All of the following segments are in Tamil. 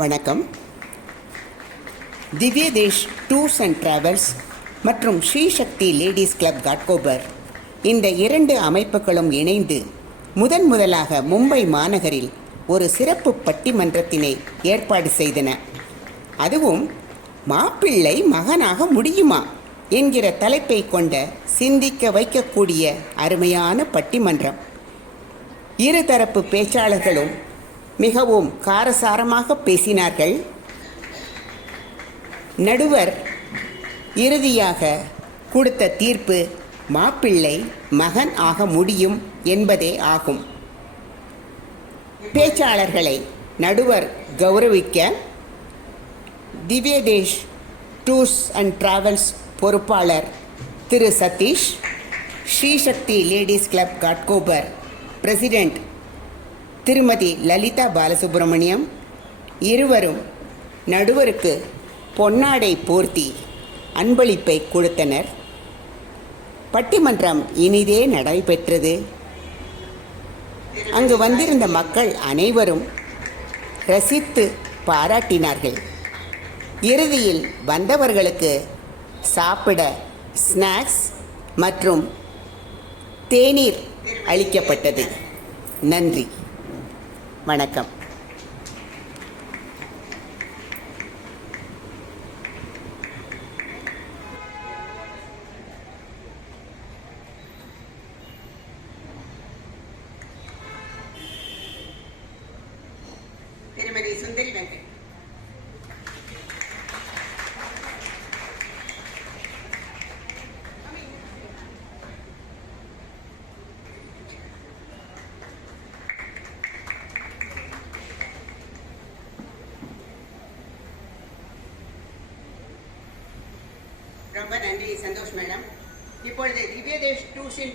வணக்கம். திவ்ய தேஷ் டூர்ஸ் அண்ட் ட்ராவல்ஸ் மற்றும் ஸ்ரீ சக்தி லேடிஸ் கிளப் காட்கோபர். இந்த இரண்டு அமைப்புகளும் இணைந்து முதன் முதலாக மும்பை மாநகரில் ஒரு சிறப்பு பட்டிமன்றத்தினை ஏற்பாடு செய்தன. அதுவும் மாப்பிள்ளை மகனாக முடியுமா என்கிற தலைப்பை கொண்ட சிந்திக்க வைக்கக்கூடிய அருமையான பட்டிமன்றம். இருதரப்பு பேச்சாளர்களும் மிகவும் காரசாரமாக பேசினார்கள். நடுவர் இறுதியாக கொடுத்த தீர்ப்பு மாப்பிள்ளை மகன் ஆக முடியும் என்பதே ஆகும். பேச்சாளர்களை நடுவர் கௌரவிக்க திவ்யதேஷ் டூர்ஸ் அண்ட் டிராவல்ஸ் பொறுப்பாளர் Thiru Sathish Sri Sakthi ladies club Ghatkopar president Thirumathi Lalitha Balasubramaniam இருவரும் நடுவருக்கு பொன்னாடை போர்த்தி அன்பளிப்பை கொடுத்தனர். பட்டிமன்றம் இனிதே நடைபெற்றது. அங்கு வந்திருந்த மக்கள் அனைவரும் ரசித்து பாராட்டினார்கள். இறுதியில் வந்தவர்களுக்கு சாப்பிட ஸ்நாக்ஸ் மற்றும் தேநீர் அளிக்கப்பட்டது. நன்றி. வணக்கம். திருமதி சுந்தரி வெங்கட். ரொம்ப நன்றி சந்தோஷ் மேடம். இப்பொழுது திவ்யதேஷ் டூஷன்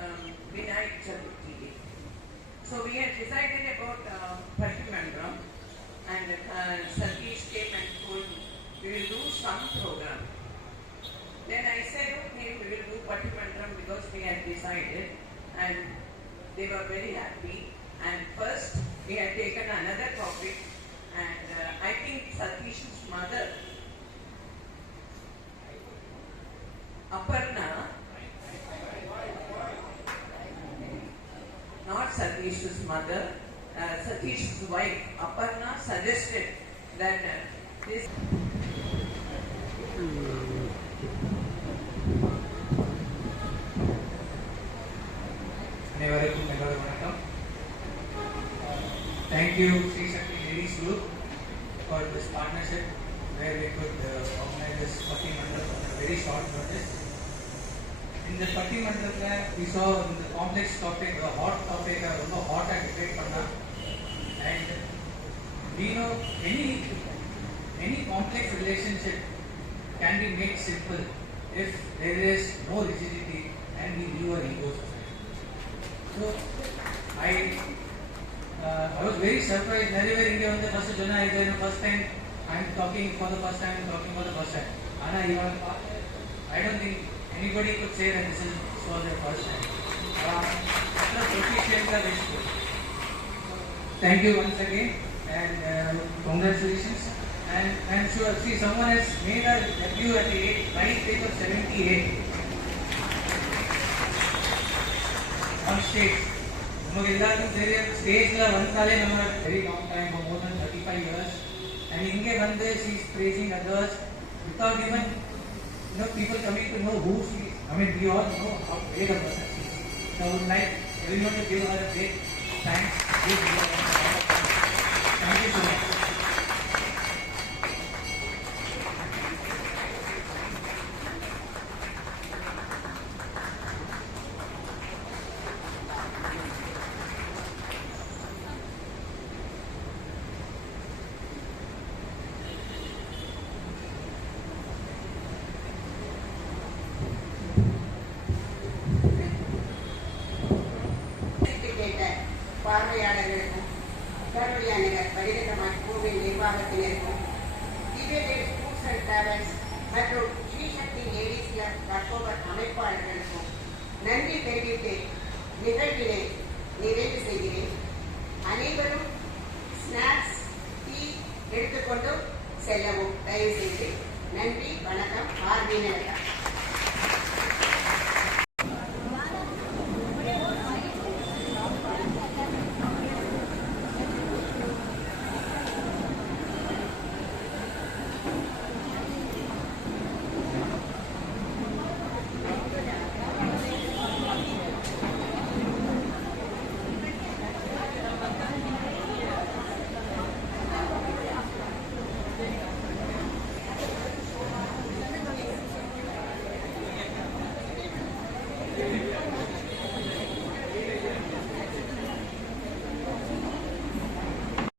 um, Vinayak Chaturthi Day. So we have decided about uh, Pattimandram and uh, Satish came and told me we will do some program. Then I said, okay, we will do Pattimandram because we had decided and they were very happy. And first, we had taken another topic and uh, I think Satish's mother, Aparna, not Satish's mother, uh, Satish's wife, Aparna suggested that uh, this அனைவருக்கும் என்னோட வணக்கம் thank you Sri Sakthi ladies group for this partnership where we could organise this pattimandram very short notice இந்த பட்டிமன்றத்தில் வி சா இந்த காம்ப்ளெக்ஸ் டாபிக் ஹாட் டாபிக்கை ரொம்ப ஹாட்டாக டிபேட் பண்ணா and we know any any complex relationship can be made simple if there is no rigidity and we leave our egos aside. So I uh, I was very surprised. நிறைய பேர் இங்கே வந்து ஃபர்ஸ்ட் சொன்னா இது first time I'm talking for the first time talking for the first time ஆனா இவங்க பார்த்து I don't anybody could say that this is this was their first time. Thank you once again and uh, congratulations. And I'm sure, see, someone has made a debut at the age, right age of 78. On stage. ನಮಗೆ ಎಲ್ಲರಿಗೂ ಸೇರಿ ಸ್ಟೇಜ್ನ ಒಂದು ಸಾಲೇ ನಮ್ಮ very long time more than thirty five years and ಹಿಂಗೆ ಬಂದರೆ she is praising others without even you know people coming to know who she is. I mean, we all know how great a person she is. So like everyone to give her a big thanks. Give her a பார்வையாளர்களுக்கும் கருவடியா நகர் பரிதகமாய் கோவில் நிர்வாகத்தினருக்கும் திவ்யதேவ் ஸ்கூல்ஸ் அண்ட் டிராவல்ஸ் மற்றும் ஸ்ரீசக்தி லேடிஸ் கிளப் ரக்கோவர் அமைப்பாளர்களுக்கும் நன்றி தெரிவித்து நிகழ்வினை நிறைவு செய்கிறேன். அனைவரும்